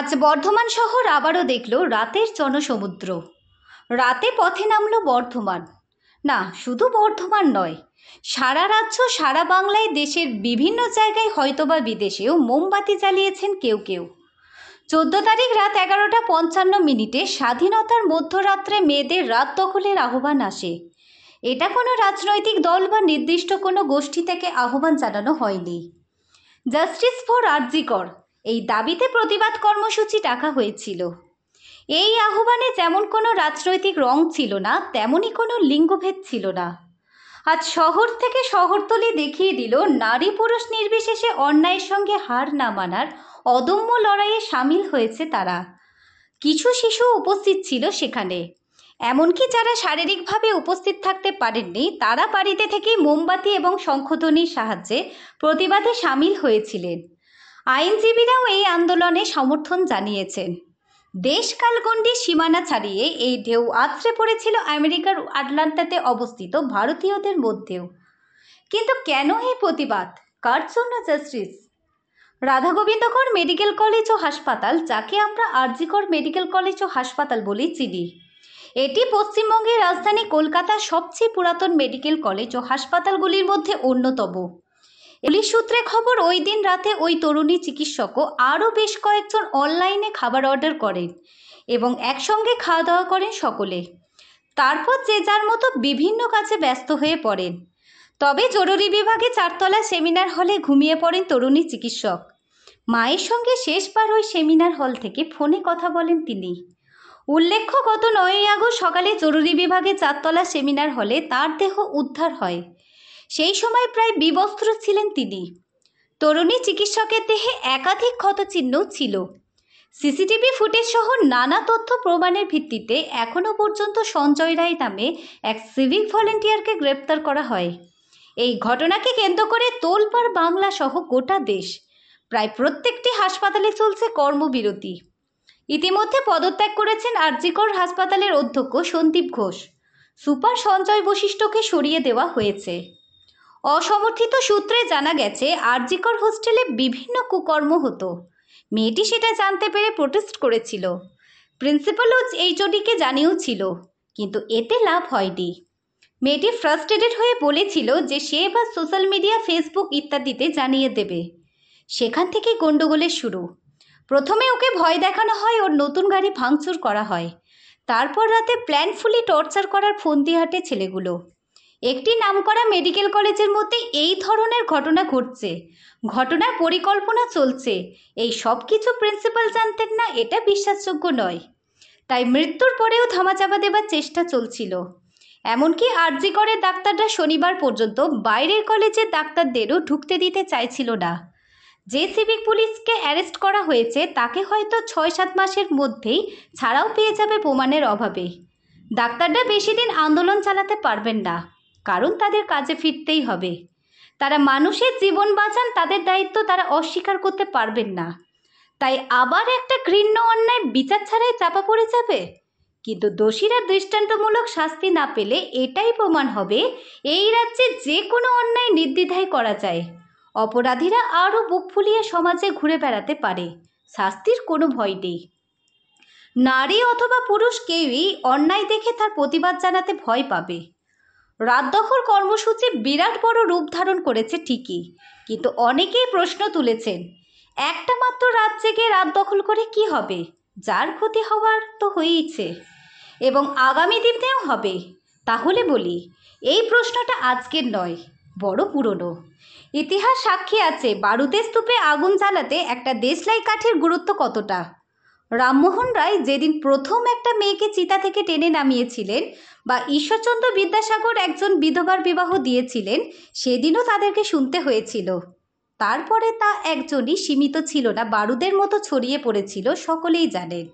আজ বর্ধমান শহর আবারও দেখল রাতের জনসমুদ্র। রাতে পথে নামল বর্ধমান। না, শুধু বর্ধমান নয়, সারা রাজ্য, সারা বাংলায়, দেশের বিভিন্ন জায়গায়, হয়তোবা বিদেশেও মোমবাতি জ্বালিয়েছেন কেউ কেউ। 14 তারিখ রাত 11:55 স্বাধীনতার মধ্যরাত্রে মেয়েদের রাত দখলের আহ্বান আসে। এটা কোনো রাজনৈতিক দল বা নির্দিষ্ট কোনো গোষ্ঠী থেকে আহ্বান জানানো হয়নি। জাস্টিস ফর আরজি কর এই দাবিতে প্রতিবাদ কর্মসূচি ডাকা হয়েছিল। এই আহ্বানে যেমন কোনো রাজনৈতিক রং ছিল না, তেমনই কোনো লিঙ্গভেদ ছিল না। আজ শহর থেকে শহরতলি দেখিয়ে দিল নারী পুরুষ নির্বিশেষে অন্যায়ের সঙ্গে হার না মানার অদম্য লড়াইয়ে সামিল হয়েছে তারা। কিছু শিশু উপস্থিত ছিল সেখানে, এমনকি যারা শারীরিকভাবে উপস্থিত থাকতে পারেননি তারা বাড়িতে থেকেই মোমবাতি এবং শঙ্খধ্বনির সাহায্যে প্রতিবাদে সামিল হয়েছিলেন। আইনজীবীরাও এই আন্দোলনে সমর্থন জানিয়েছেন। দেশকালগণ্ডির সীমানা ছাড়িয়ে এই ঢেউ আছড়ে পড়েছিল আমেরিকার আটলান্টাতে অবস্থিত ভারতীয়দের মধ্যেও। কিন্তু কেন এই প্রতিবাদ? কার জন্য জাস্টিস? রাধা গোবিন্দ কর মেডিকেল কলেজ ও হাসপাতাল, যাকে আমরা আরজি কর মেডিকেল কলেজ ও হাসপাতাল বলেই চিনি, এটি পশ্চিমবঙ্গের রাজধানী কলকাতার সবচেয়ে পুরাতন মেডিকেল কলেজ ও হাসপাতালগুলির মধ্যে অন্যতম। পুলিশ সূত্রে খবর, ওই দিন রাতে ওই তরুণী চিকিৎসকও আরও বেশ কয়েকজন অনলাইনে খাবার অর্ডার করেন এবং একসঙ্গে খাওয়া দাওয়া করেন সকলে। তারপর যে যার মতো বিভিন্ন কাজে ব্যস্ত হয়ে পড়েন। তবে জরুরি বিভাগে 4তলা সেমিনার হলে ঘুমিয়ে পড়েন তরুণী চিকিৎসক। মায়ের সঙ্গে শেষবার ওই সেমিনার হল থেকে ফোনে কথা বলেন তিনি। উল্লেখ্য, গত 9ই আগস্ট সকালে জরুরি বিভাগে 4তলা সেমিনার হলে তার দেহ উদ্ধার হয়। সেই সময় প্রায় বিবস্ত্র ছিলেন তিনি। তরুণী চিকিৎসকের দেহে একাধিক ক্ষতচিহ্ন ছিল। সিসিটিভি ফুটেজ সহ নানা তথ্য প্রমাণের ভিত্তিতে এখনও পর্যন্ত সঞ্জয় রায় নামে এক সিভিক ভলেন্টিয়ারকে গ্রেপ্তার করা হয়। এই ঘটনাকে কেন্দ্র করে তোলপাড় বাংলা সহ গোটা দেশ। প্রায় প্রত্যেকটি হাসপাতালে চলছে কর্মবিরতি। ইতিমধ্যে পদত্যাগ করেছেন আরজি কর হাসপাতালের অধ্যক্ষ সন্দীপ ঘোষ। সুপার সঞ্জয় বশিষ্ঠকে সরিয়ে দেওয়া হয়েছে। অসমর্থিত সূত্রে জানা গেছে, আরজি কর হোস্টেলে বিভিন্ন কুকর্ম হতো। মেয়েটি সেটা জানতে পেরে প্রোটেস্ট করেছিল। প্রিন্সিপালও এইচওডিকে জানিয়েও ছিল, কিন্তু এতে লাভ হয়নি। মেয়েটি ফ্রাস্ট্রেটেড হয়ে বলেছিল যে সে এবার সোশ্যাল মিডিয়া, ফেসবুক ইত্যাদিতে জানিয়ে দেবে। সেখান থেকে গণ্ডগোলের শুরু। প্রথমে ওকে ভয় দেখানো হয়, ওর নতুন গাড়ি ভাঙচুর করা হয়। তারপর রাতে প্ল্যানফুলি টর্চার করার ফন্দি হাঁটে ছেলেগুলো। একটি নামকরা মেডিকেল কলেজের মধ্যে এই ধরনের ঘটনা ঘটছে, ঘটনার পরিকল্পনা চলছে, এই সব কিছু প্রিন্সিপাল জানতেন না, এটা বিশ্বাসযোগ্য নয়। তাই মৃত্যুর পরেও ধামাচাপা দেবার চেষ্টা চলছিল। এমনকি আরজি করের ডাক্তাররা শনিবার পর্যন্ত বাইরের কলেজের ডাক্তারদেরও ঢুকতে দিতে চাইছিল না। যে সিভিক পুলিশকে অ্যারেস্ট করা হয়েছে তাকে হয়তো 6-7 মাসের মধ্যেই ছাড়াও পেয়ে যাবে প্রমাণের অভাবে। ডাক্তাররা বেশি দিন আন্দোলন চালাতে পারবেন না, কারণ তাদের কাজে ফিরতেই হবে। তারা মানুষের জীবন বাঁচান, তাদের দায়িত্ব তারা অস্বীকার করতে পারবেন না। তাই আবার একটা ঘৃণ্য অন্যায় বিচার ছাড়াই চাপা পড়ে যাবে। কিন্তু দোষীরা দৃষ্টান্তমূলক শাস্তি না পেলে এটাই প্রমাণ হবে এই রাজ্যে যে কোনো অন্যায় নির্দ্বিধায় করা যায়। অপরাধীরা আরও বুক ফুলিয়ে সমাজে ঘুরে বেড়াতে পারে, শাস্তির কোনো ভয় নেই। নারী অথবা পুরুষ কেউই অন্যায় দেখে তার প্রতিবাদ জানাতে ভয় পাবে। রাত দখল কর্মসূচি বিরাট বড় রূপ ধারণ করেছে ঠিকই, কিন্তু অনেকেই প্রশ্ন তুলেছেন, একটা মাত্র রাত জেগে রাত দখল করে কি হবে? যার ক্ষতি হওয়ার তো হয়েইছে এবং আগামী দিনেও হবে। তাহলে বলি, এই প্রশ্নটা আজকের নয়, বড় পুরনো। ইতিহাস সাক্ষী আছে বারুদের স্তূপে আগুন জ্বালাতে একটা দেশলাই কাঠের গুরুত্ব কতটা। রামমোহন রায় যেদিন প্রথম একটা মেয়েকে চিতা থেকে টেনে নামিয়েছিলেন, বা ঈশ্বরচন্দ্র বিদ্যাসাগর একজন বিধবার বিবাহ দিয়েছিলেন, সেদিনও তাদেরকে শুনতে হয়েছিল। তারপরে তা একজনই সীমিত ছিল না, বারুদের মতো ছড়িয়ে পড়েছিল, সকলেই জানেন।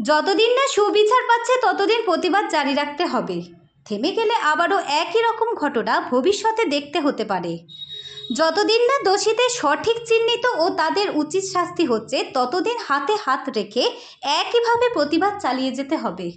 যতদিন না সুবিচার পাচ্ছে ততদিন প্রতিবাদ জারি রাখতে হবে। থেমে গেলে আবারও একই রকম ঘটনা ভবিষ্যতে দেখতে হতে পারে। যতদিন না দোষীদের সঠিক চিহ্নিত ও তাদের উচিত শাস্তি হচ্ছে, ততদিন হাতে হাত রেখে একইভাবে প্রতিবাদ চালিয়ে যেতে হবে।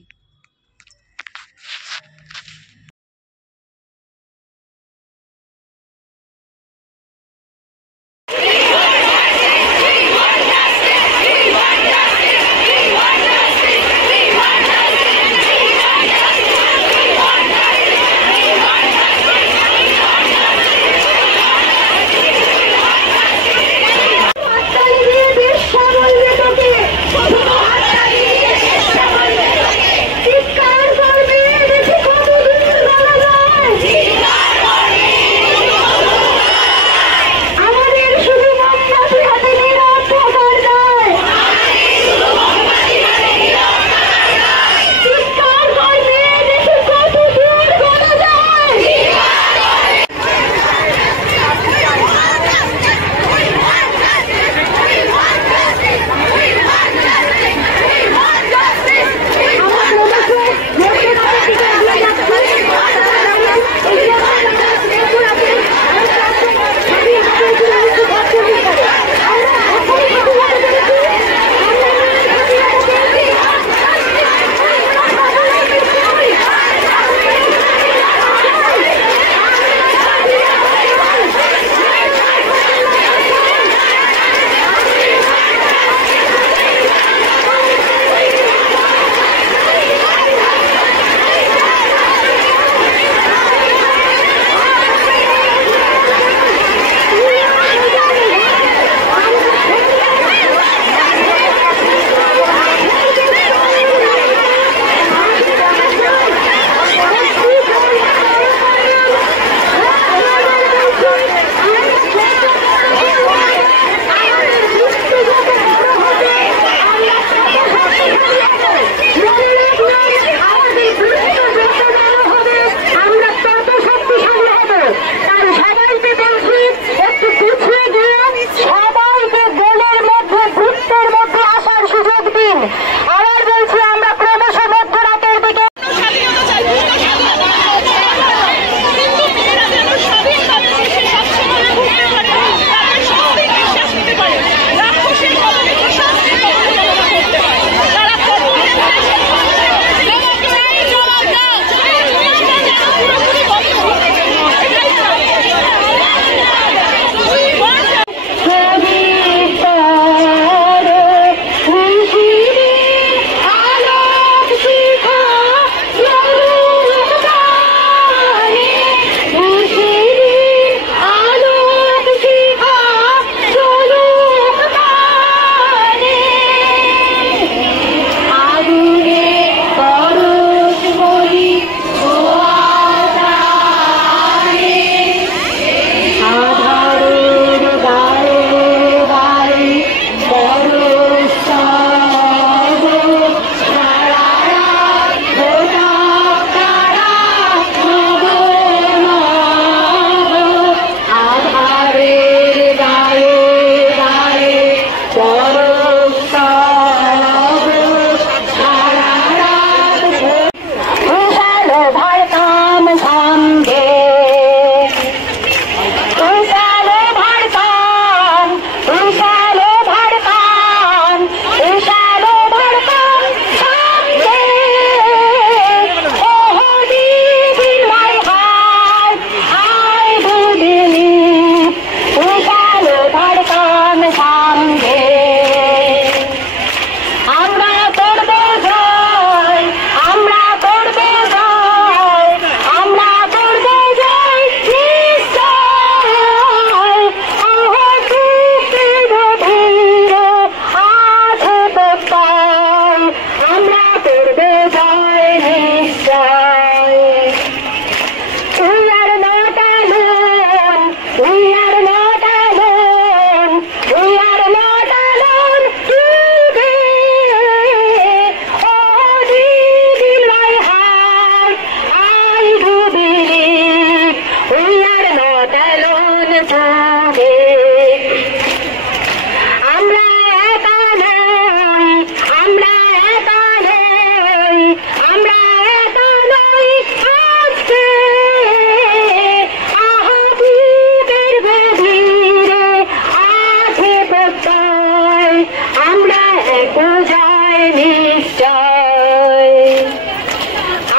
আমরা এক জয় নিশ্চয়।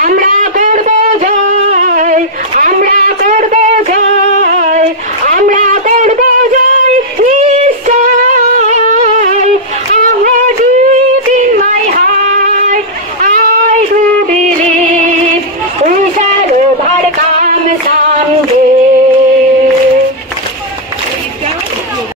আমরা করব জয়, আমরা করব জয়, আমরা করব জয় নিশ্চয়। I hold deep in my heart, I do believe we shall overcome someday.